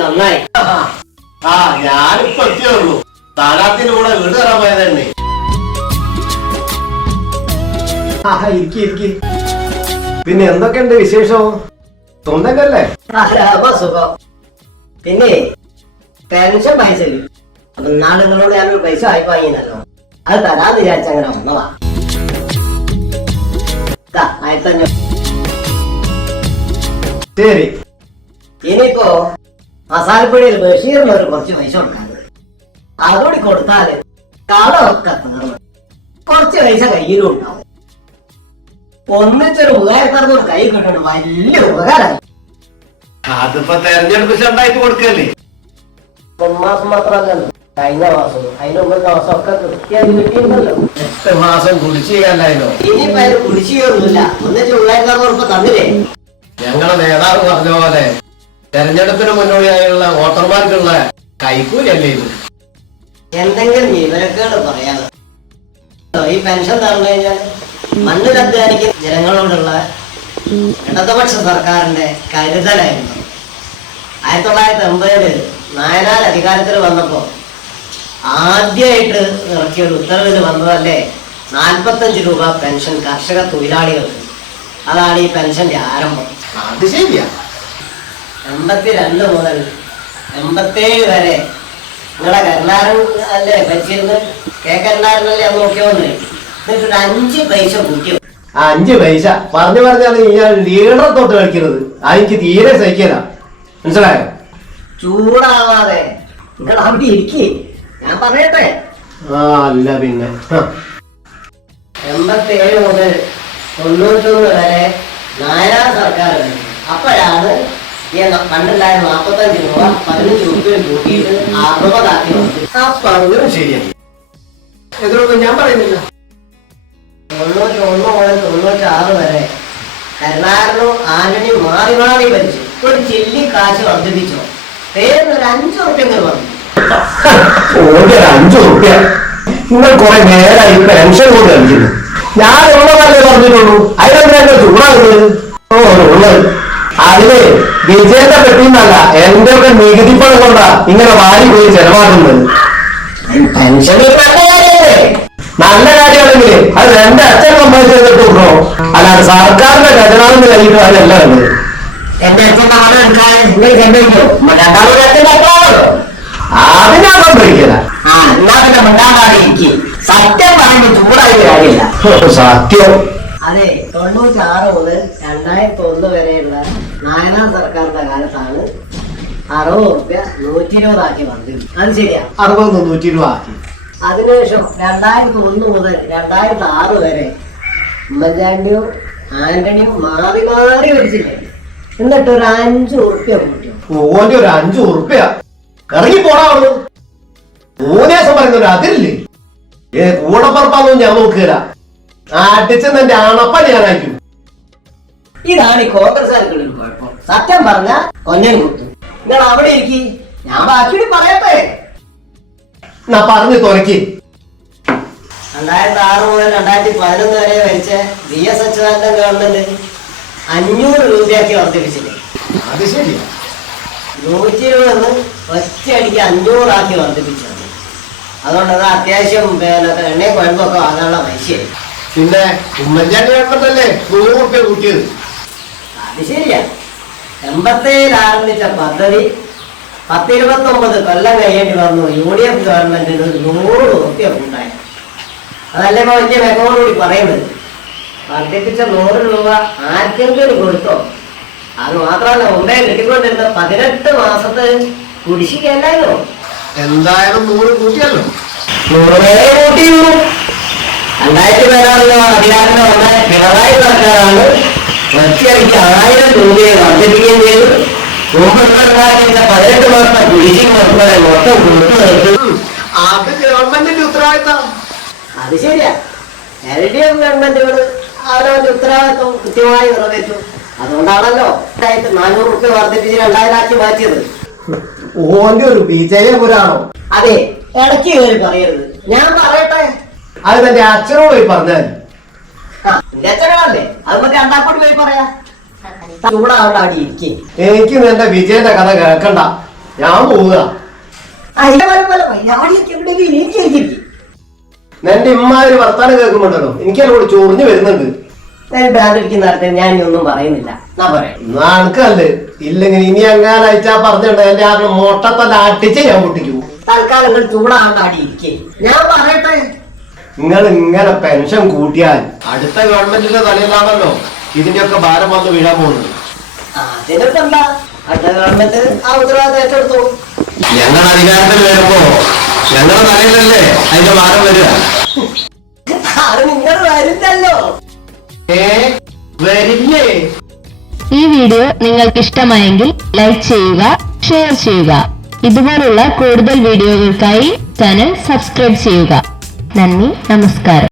നന്നായി. ആ ഞാനിപ്പോ എത്തിയുള്ളൂ. സ്ഥാനാർത്ഥിന്റെ കൂടെ വീട് കയറാൻ പോയതന്നെ. പിന്നെ എന്തൊക്കെയുണ്ട് വിശേഷം? സ്വന്തക്കല്ലേ? സുഖം. പിന്നെ പെൻഷൻ പൈസ അപ്പൊ നാളെ നിങ്ങളോട് ഞാനൊരു പൈസ വായ്പ വാങ്ങിയല്ലോ, അത് തരാന്ന് വിചാരിച്ച അങ്ങനെ വന്നതാ. 1500. ശരി. ഇനിയിപ്പോ മസാലപ്പൊടിയിൽ ബഷീറിന് ഒരു കുറച്ച് പൈസ കൊടുക്കാനുണ്ട്. അതുകൂടി കൊടുത്താല് കളമൊക്കെ തീർന്നു, കുറച്ച് പൈസ കയ്യിലും ഉണ്ടാവും. ഒന്നിച്ചൊരു 3600 കൈ കിട്ടണം, വലിയ ഉപകാരമായി. അതിപ്പോ തെരഞ്ഞെടുപ്പ് ചെണ്ടായിട്ട് കൊടുക്കല്ലേ? മാസം മാത്രമല്ലല്ലോ, കഴിഞ്ഞ മാസം അതിന് മുമ്പത്തെ മാസം ഒക്കെ കൃത്യമായിട്ട് കിട്ടിയിട്ടുണ്ടല്ലോ. 8 മാസം കുടിശ്ശികയല്ലോ. ഇനിയിപ്പോ അതിന് കുടിശ്ശികയൊന്നുമില്ല, ഒന്നിച്ച് 3600 തന്നില്ലേ? ഞങ്ങളെ നേതാവ് പറഞ്ഞ പോലെ തെരഞ്ഞെടുപ്പിന് മുന്നോടിയായുള്ള വോട്ടർമാർക്കുള്ള കൈക്കൂലല്ലേ ഇത്? എന്തെങ്കിലും വിവരക്കേട് പറയാതെ ഈ പെൻഷൻ തന്നു കഴിഞ്ഞാൽ മണ്ണിലധ്വാനിക്കുന്ന ജനങ്ങളോടുള്ള ഇടതുപക്ഷ സർക്കാരിന്റെ കരുതലായിരുന്നു. 1980 നായനാർ അധികാരത്തിൽ വന്നപ്പോ ആദ്യമായിട്ട് ഇറക്കിയൊരു ഉത്തരവിൽ വന്നതല്ലേ 45 രൂപ പെൻഷൻ കർഷക തൊഴിലാളികൾക്ക്. അതാണ് ഈ പെൻഷന്റെ ആരംഭം. അത് ശരിയാ. 82 മുതൽ 87 വരെ നിങ്ങളെ കരുണാകരൻ അല്ലേ ഭരിച്ചിരുന്ന്? കരുണാകരനല്ലേ അത് നോക്കിയോന്ന്. എന്നിട്ടൊരു 5 പൈസ കൂട്ടിയോ? 5 പൈസ പറഞ്ഞാണ് ഞാൻ ലീഡറെ തൊട്ട് കളിക്കുന്നത്. എനിക്ക് തീരെ സഹിക്കല. മനസ്സിലായോ? ചൂടാവാതെ നിങ്ങൾ അവിടെ ഇരിക്കേ, ഞാൻ പറയട്ടെ. അല്ല പിന്നെ 87 മുതൽ 91 വരെ നായനാർ സർക്കാർ. അപ്പോഴാണ് ഈ പണ്ടുണ്ടായ 45 രൂപ 15 രൂപയിൽ കൂട്ടിയിട്ട് 60 ആക്കി വന്നത്. ശരിയാണ്, എതിരൊന്നും ഞാൻ പറയുന്നില്ല. 91 മുതൽ 96 വരെ കരുണാകരനും ആന്റണിയും മാറി മാറി ഭരിച്ചു. ഒരു ചില്ലി കാശ് വർദ്ധിപ്പിച്ചോ? പേരിനൊരു 5 ഉറുപ്പ്യ വന്നു. 5 ഉറുപ്പ്യ? നിങ്ങൾ കുറെ നേരമായി പെൻഷൻ കൊണ്ട് കളിക്കുന്നു. ഞാൻ ഉള്ളതല്ലേ പറഞ്ഞിട്ടുള്ളൂ, അതിനെന്താ ചൂടാകുന്നത്? ഉള്ളത് അതിന് വിജയത്തെ പറ്റിയെന്നല്ല, എന്റെ ഒക്കെ നികുതി പണം കൊണ്ടാ ഇങ്ങനെ വാരി പോയി ചെലവാക്കുന്നത്. പെൻഷൻ നല്ല കാര്യമാണെങ്കിൽ അത് 2 അച്ഛൻ കമ്പനി ചെയ്തിട്ട് വിടണോ? അല്ലാതെ സർക്കാരിന്റെ ഖജനാവിന് കഴിഞ്ഞിട്ട് അതിലല്ല വേണ്ടത്. എന്റെ അച്ഛൻ അത് ഞാൻ സംഭവിക്കില്ല. സത്യം പറയുമ്പോൾ ചൂടായ കാര്യമില്ല. സത്യം. അതെ, 96 മുതൽ 2001 വരെയുള്ള നായനാർ സർക്കാരിന്റെ കാലത്താണ് 60 ഉറുപ്പ്യ 120 ആക്കി വർദ്ധിച്ചു. അത് ശരിയാ, 60 120 ആക്കി. അതിനുശേഷം 2001 മുതൽ 2006 വരെ ഉമ്മൻചാണ്ടിയും ആന്റണിയും മാറി മാറി ഭരിച്ചില്ലേ? എന്നിട്ട് ഒരു 5 ഉറുപ്പ്യ കൂട്ടിയോ? ഓന്റെ ഒരു 5 ഉറുപ്പ്യ ഇറങ്ങി പോടാവുള്ളൂ. 3 ദിവസം പറയുന്ന അതിരില്ലേ? കൂടപ്പറപ്പാന്നൊന്നും ഞാൻ നോക്കുകയില്ല. അടിച്ചെന്ന് എന്റെ അണപ്പ ഞാൻ അയക്കും. ഇതാണ് ഈ കോൺഗ്രസ്സുകാർക്കുള്ള കുഴപ്പം. സത്യം പറഞ്ഞ കൊഞ്ഞൻ കുത്തും. നിങ്ങൾ അവിടെ ഇരിക്കി, ഞാൻ ബാക്കി പറയട്ടെ. എന്നാ പറഞ്ഞു തുറക്കി. 2006 മുതൽ 2011 വരെ ഭരിച്ച VS അച്യുതാനന്ദൻ ഗവൺമെന്റ് 500 രൂപയാക്കി വർദ്ധിപ്പിച്ചില്ലേ? അത് ശരിയാ. 120 ഒറ്റയടിക്ക് 500 ആക്കി വർദ്ധിപ്പിച്ചത്. അതുകൊണ്ട് അത് അത്യാവശ്യം എണ്ണയും കുഴമ്പൊക്കെ വാങ്ങാനുള്ള പൈസയായി. പിന്നെ ഉമ്മൻചാണ്ടി ഗവൺമെന്റല്ലേ 100 ഉറുപ്പ്യ കൂട്ടിയത്. അത് ശരിയാ. 87 ആരംഭിച്ച പദ്ധതി 10-29 കൊല്ലം കഴിയേണ്ടി വന്നു UDF ഗവൺമെന്റിന് 100 ഉറുപ്പ്യ ഉണ്ടായി. അതല്ലേ ഇപ്പൊ വലിയ മെഗോടുകൂടി പറയുന്നത്. വർദ്ധിപ്പിച്ച 100 രൂപ ആർക്കെങ്കിലും കൊടുത്തോ? അത് മാത്രമല്ല, മുമ്പേ കിട്ടിക്കൊണ്ടിരുന്ന 18 മാസത്തെ കുടിശ്ശികയല്ലായിരുന്നോ? എന്തായാലും 100 കൂട്ടിയല്ലോ. 100 കൂട്ടിയുള്ളൂ. 2000 അധികാരത്തിൽ വന്ന പിണറായി സർക്കാരാണ് ഒറ്റയടിക്ക് 1000 രൂപയെ വർദ്ധിപ്പിക്കുകയും ചെയ്തു. 18 മാസത്തെ കുടിശ്ശിക മൊത്തം കൊടുത്തു. അത് ഗവൺമെന്റിന്റെ ഉത്തരവാദിത്തം. അത് ശരിയാ. LDF ഗവൺമെന്റുകൾ അവരവന്റെ ഉത്തരവാദിത്വം കൃത്യമായി നിറവേറ്റു. അതുകൊണ്ടാണല്ലോ 400 രൂപ വർദ്ധിപ്പിച്ച് 2000 ആക്കി മാറ്റിയത്. ഓന്റെ ഒരു വിജയപുരാണോ? അതെ, ഇടയ്ക്ക് കയറി പറയരുത്, ഞാൻ പറയട്ടെ. അത് തന്റെ അച്ഛനോട് പോയി പറഞ്ഞാൽ. എന്റെ അച്ഛനല്ലേ, അത് മറ്റേ രണ്ടാക്കോട്ട് പോയി പറയാ. ചൂടാവണ്ട, അടി ഇരിക്കും. എനിക്ക് എന്റെ വിജയന്റെ കഥ കേൾക്കണ്ട. ഞാൻ പോവുക. അതിന്റെ പോലെ മലയാളിയൊക്കെ എവിടെയെങ്കിലും എനിക്കിരിക്കും. എന്റെ ഇമ്മാതിരി വർത്താനം കേൾക്കുമ്പോണ്ടല്ലോ എനിക്ക് എന്നോട് ചൊറിഞ്ഞു വരുന്നുണ്ട്. ഞാൻ ഭ്രാന്തിരിക്കുന്ന നേരത്തെ ഞാൻ ഇതൊന്നും പറയുന്നില്ല. ഞാൻ പറയാം നാൾക്കല്ലേ ഇല്ലെങ്കിൽ ഇനി എങ്ങനെ അയച്ചാ പറഞ്ഞിട്ടുണ്ട് എന്റെ ആ മൊട്ടത്തല്ല അടിച്ച് ഞാൻ പൊട്ടിക്കൂ. തൽക്കാലം നിങ്ങൾ ചൂടാകാൻ അടിയിരിക്കേ. ഞാൻ പറയട്ടെ, നിങ്ങൾ ഇങ്ങനെ പെൻഷൻ കൂട്ടിയാൽ അടുത്ത ഗവൺമെന്റിന്റെ തലയിലാണല്ലോ ഇതിന്റെയൊക്കെ ഭാരം വന്ന് വീഴാൻ പോകുന്നത്. അതിനിപ്പോ എന്താ, അടുത്ത ഗവൺമെന്റ് ആ ഉത്തരവാദിത്തം ഏറ്റെടുത്തോളൂ. ഞങ്ങൾ അധികാരത്തിൽ വരുമ്പോ ഞങ്ങളുടെ തലയിലല്ലേ അതിന്റെ ഭാരം വരിക. അത് നിങ്ങൾ വരുന്നല്ലോ. വരില്ലേ? ഈ വീഡിയോ നിങ്ങൾക്ക് ഇഷ്ടമായെങ്കിൽ ലൈക്ക് ചെയ്യുക, ഷെയർ ചെയ്യുക. ഇതുപോലുള്ള കൂടുതൽ വീഡിയോകൾക്കായി ചാനൽ സബ്സ്ക്രൈബ് ചെയ്യുക. നന്ദി, നമസ്കാരം.